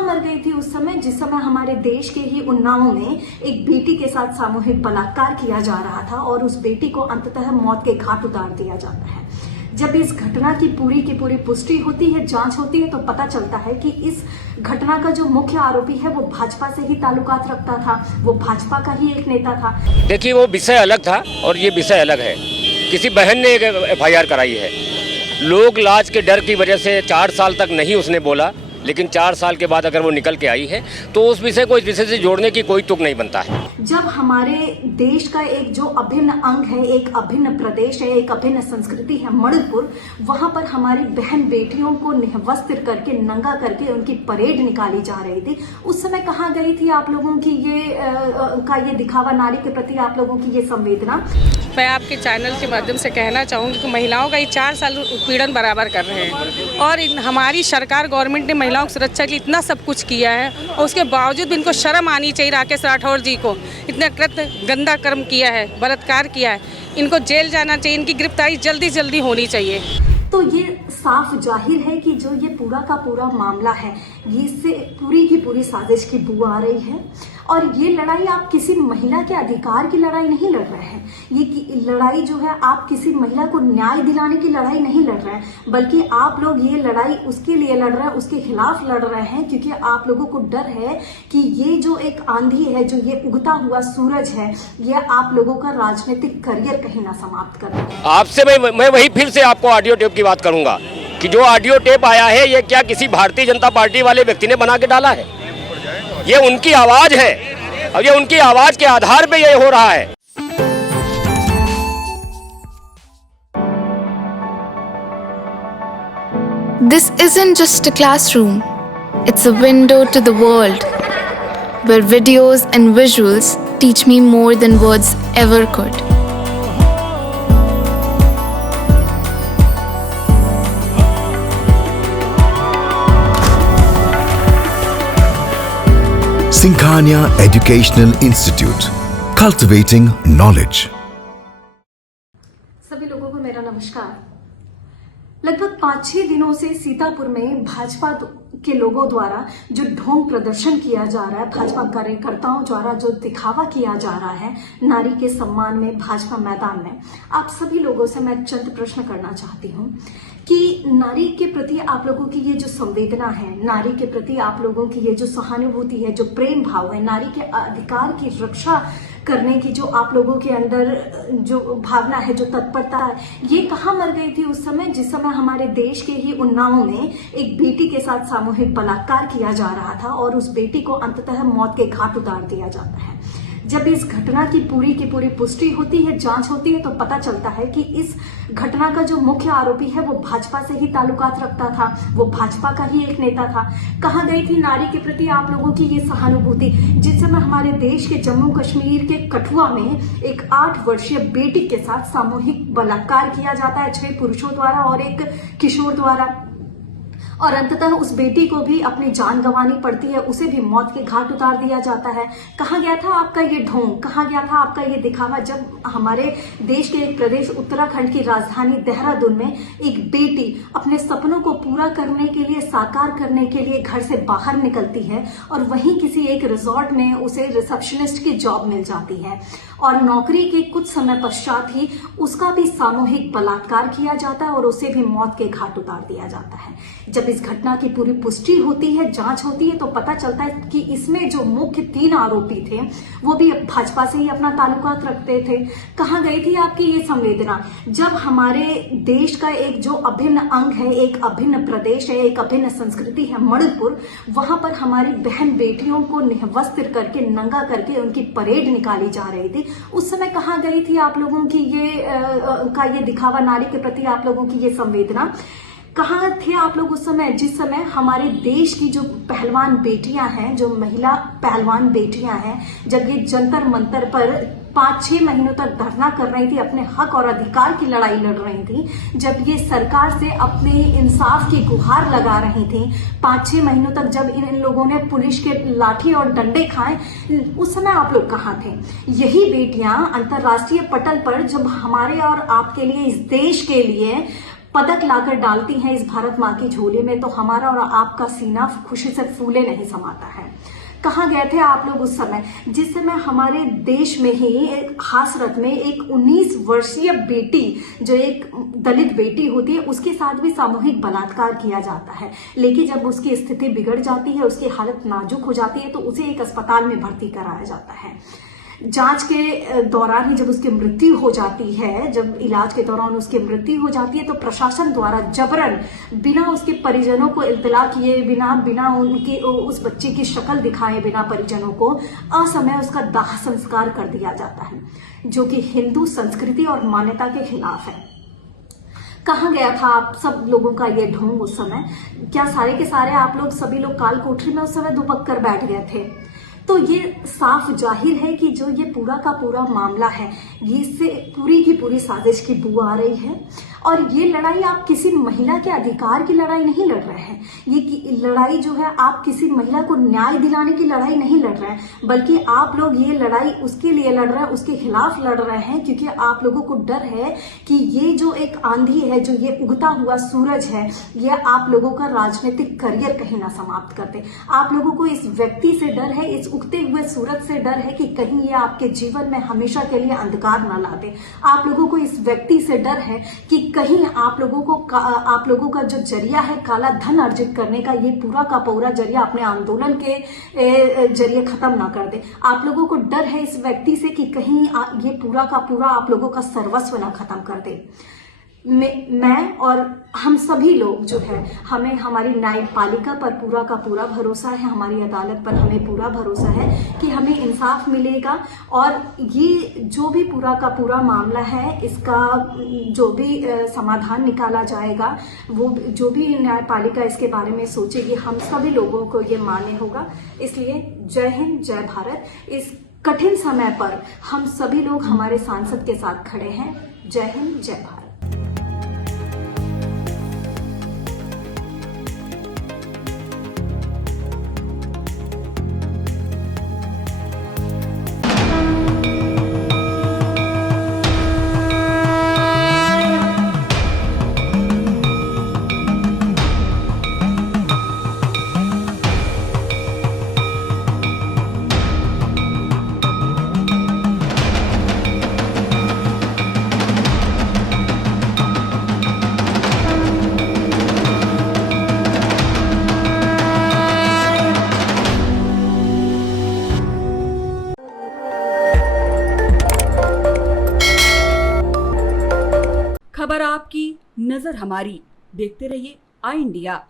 कहाँ मर गई थी उस समय जिस समय हमारे देश के ही उन्नाव में एक बेटी के साथ सामूहिक बलात्कार किया जा रहा था और उस बेटी को अंततः मौत के घाट उतार दिया जाता है। जब इस घटना की पूरी पुष्टि होती है, जांच होती है, तो पता चलता है कि इस घटना का जो मुख्य आरोपी है वो भाजपा से ही ताल्लुकात रखता था, वो भाजपा का ही एक नेता था। देखिए, वो विषय अलग था और ये विषय अलग है। किसी बहन ने एक FIR कराई है। लोग लाज के डर की वजह से 4 साल तक नहीं उसने बोला, लेकिन 4 साल के बाद अगर वो निकल के आई है तो उस विषय को इस विषय से जोड़ने की कोई तुक नहीं बनता है। जब हमारे देश का एक जो अभिन्न अंग है, एक अभिन्न प्रदेश है, एक अभिन्न संस्कृति है मणिपुर, वहां पर हमारी बहन बेटियों को निवस्त्र करके, नंगा करके उनकी परेड निकाली जा रही थी। उस समय कहाँ गई थी आप लोगों की ये दिखावा, नारी के प्रति आप लोगों की ये संवेदना? मैं आपके चैनल के माध्यम से कहना चाहूँगी कि महिलाओं का ये 4 साल उत्पीड़न बराबर कर रहे हैं और हमारी सरकार, गवर्नमेंट ने महिलाओं की सुरक्षा के लिए इतना सब कुछ किया है और उसके बावजूद भी इनको शर्म आनी चाहिए। राकेश राठौर जी को इतना कृत्य गंदा कर्म किया है, बलात्कार किया है, इनको जेल जाना चाहिए, इनकी गिरफ्तारी जल्दी होनी चाहिए। तो ये साफ जाहिर है कि जो ये पूरा का पूरा मामला है, ये इससे पूरी की पूरी साजिश की बू आ रही है। और ये लड़ाई आप किसी महिला के अधिकार की लड़ाई नहीं लड़ रहे हैं, ये लड़ाई जो है आप किसी महिला को न्याय दिलाने की लड़ाई नहीं लड़ रहे हैं, बल्कि आप लोग ये लड़ाई उसके लिए लड़ रहे हैं, उसके खिलाफ लड़ रहे हैं, क्योंकि आप लोगों को डर है कि ये जो एक आंधी है, जो ये उगता हुआ सूरज है, ये आप लोगों का राजनीतिक करियर कहीं ना समाप्त कर दे। आपसे मैं वही फिर से आपको ऑडियो टेप की बात करूंगा कि जो ऑडियो टेप आया है ये क्या किसी भारतीय जनता पार्टी वाले व्यक्ति ने बना के डाला है? ये उनकी आवाज है और ये उनकी आवाज के आधार पे ये हो रहा है। This isn't just a classroom, it's a window to the world, where videos and visuals teach me more than words ever could. Sinkhania Educational Institute, cultivating knowledge. सभी लोगों को मेरा नमस्कार। लगभग 5-6 दिनों से सीतापुर में भाजपा के लोगों द्वारा जो ढोंग प्रदर्शन किया जा रहा है, भाजपा कार्यकर्ताओं द्वारा जो दिखावा किया जा रहा है नारी के सम्मान में भाजपा मैदान में, आप सभी लोगों से मैं चंद प्रश्न करना चाहती हूँ कि नारी के प्रति आप लोगों की ये जो संवेदना है, नारी के प्रति आप लोगों की ये जो सहानुभूति है, जो प्रेम भाव है, नारी के अधिकार की रक्षा करने की जो आप लोगों के अंदर जो भावना है, जो तत्परता है, ये कहाँ मर गई थी उस समय जिस समय हमारे देश के ही उन्नाव में एक बेटी के साथ सामूहिक बलात्कार किया जा रहा था और उस बेटी को अंततः मौत के घाट उतार दिया जाता है। जब इस घटना की पूरी पुष्टि होती है, जांच होती है, तो पता चलता है कि इस घटना का जो मुख्य आरोपी है वो भाजपा से ही ताल्लुकात रखता था, वो भाजपा का ही एक नेता था। कहाँ गई थी नारी के प्रति आप लोगों की ये सहानुभूति जिस समय हमारे देश के जम्मू कश्मीर के कठुआ में एक 8 वर्षीय बेटी के साथ सामूहिक बलात्कार किया जाता है 6 पुरुषों द्वारा और एक किशोर द्वारा, और अंततः उस बेटी को भी अपनी जान गंवानी पड़ती है, उसे भी मौत के घाट उतार दिया जाता है। कहाँ गया था आपका ये ढोंग, कहाँ गया था आपका ये दिखावा जब हमारे देश के एक प्रदेश उत्तराखंड की राजधानी देहरादून में एक बेटी अपने सपनों को पूरा करने के लिए, साकार करने के लिए घर से बाहर निकलती है और वहीं किसी एक रिजॉर्ट में उसे रिसेप्शनिस्ट की जॉब मिल जाती है और नौकरी के कुछ समय पश्चात ही उसका भी सामूहिक बलात्कार किया जाता है और उसे भी मौत के घाट उतार दिया जाता है। जब इस घटना की पूरी पुष्टि होती है, जांच होती है, तो पता चलता है कि इसमें जो मुख्य 3 आरोपी थे वो भी भाजपा से ही अपना ताल्लुकात रखते थे। कहाँ गई थी आपकी ये संवेदना जब हमारे देश का एक जो अभिन्न अंग है, एक अभिन्न प्रदेश है, एक अभिन्न संस्कृति है मणिपुर, वहां पर हमारी बहन बेटियों को निवस्त्र करके, नंगा करके उनकी परेड निकाली जा रही थी। उस समय कहाँ गई थी आप लोगों की ये दिखावा, नारी के प्रति आप लोगों की ये संवेदना? कहाँ थे आप लोग उस समय जिस समय हमारे देश की जो पहलवान बेटियां हैं, जो महिला पहलवान बेटियां हैं, जब ये जंतर मंतर पर 5-6 महीनों तक धरना कर रही थी, अपने हक और अधिकार की लड़ाई लड़ रही थी, जब ये सरकार से अपने इंसाफ की गुहार लगा रही थी, 5-6 महीनों तक जब इन लोगों ने पुलिस के लाठी और डंडे खाए, उस समय आप लोग कहाँ थे? यही बेटियां अंतर्राष्ट्रीय पटल पर जब हमारे और आपके लिए, इस देश के लिए पदक लाकर डालती हैं इस भारत माँ की झोली में, तो हमारा और आपका सीना खुशी से फूले नहीं समाता है। कहाँ गए थे आप लोग उस समय जिस समय हमारे देश में ही एक हासरत में एक 19 वर्षीय बेटी, जो एक दलित बेटी होती है, उसके साथ भी सामूहिक बलात्कार किया जाता है। लेकिन जब उसकी स्थिति बिगड़ जाती है, उसकी हालत नाजुक हो जाती है, तो उसे एक अस्पताल में भर्ती कराया जाता है। जांच के दौरान ही जब उसकी मृत्यु हो जाती है, जब इलाज के दौरान उसकी मृत्यु हो जाती है, तो प्रशासन द्वारा जबरन बिना उसके परिजनों को इत्तला किए बिना उनकी उस बच्चे की शक्ल दिखाए बिना परिजनों को असमय उसका दाह संस्कार कर दिया जाता है, जो कि हिंदू संस्कृति और मान्यता के खिलाफ है। कहाँ गया था आप सब लोगों का ये ढोंग उस समय? क्या सारे के सारे आप लोग सभी लोग काल कोठरी में उस समय दुबक कर बैठ गए थे? तो ये साफ जाहिर है कि जो ये पूरा का पूरा मामला है, ये इससे पूरी की पूरी साजिश की बू आ रही है। और ये लड़ाई आप किसी महिला के अधिकार की लड़ाई नहीं लड़ रहे हैं, ये लड़ाई जो है आप किसी महिला को न्याय दिलाने की लड़ाई नहीं लड़ रहे हैं, बल्कि आप लोग ये लड़ाई उसके लिए लड़ रहे हैं, उसके खिलाफ लड़ रहे हैं, क्योंकि आप लोगों को डर है कि ये जो एक आंधी है, जो ये उगता हुआ सूरज है, ये आप लोगों का राजनीतिक करियर कहीं ना समाप्त कर दे। आप लोगों को इस व्यक्ति से डर है, इस उगते हुए सूरज से डर है कि कहीं ये आपके जीवन में हमेशा के लिए अंधकार ना ला दे। आप लोगों को इस व्यक्ति से डर है कि कहीं आप लोगों का जो जरिया है काला धन अर्जित करने का, ये पूरा का पूरा जरिया अपने आंदोलन के जरिए खत्म ना कर दे। आप लोगों को डर है इस व्यक्ति से कि कहीं ये पूरा का पूरा आप लोगों का सर्वस्व ना खत्म कर दे। मैं और हम सभी लोग जो है, हमें हमारी न्यायपालिका पर पूरा का पूरा भरोसा है, हमारी अदालत पर हमें पूरा भरोसा है कि हमें इंसाफ मिलेगा। और ये जो भी पूरा का पूरा मामला है, इसका जो भी समाधान निकाला जाएगा, वो जो भी न्यायपालिका इसके बारे में सोचेगी, हम सभी लोगों को ये मान्य होगा। इसलिए जय हिंद, जय भारत। इस कठिन समय पर हम सभी लोग हमारे सांसद के साथ खड़े हैं। जय हिंद, जय भारत। खबर आपकी, नजर हमारी। देखते रहिए आई इंडिया।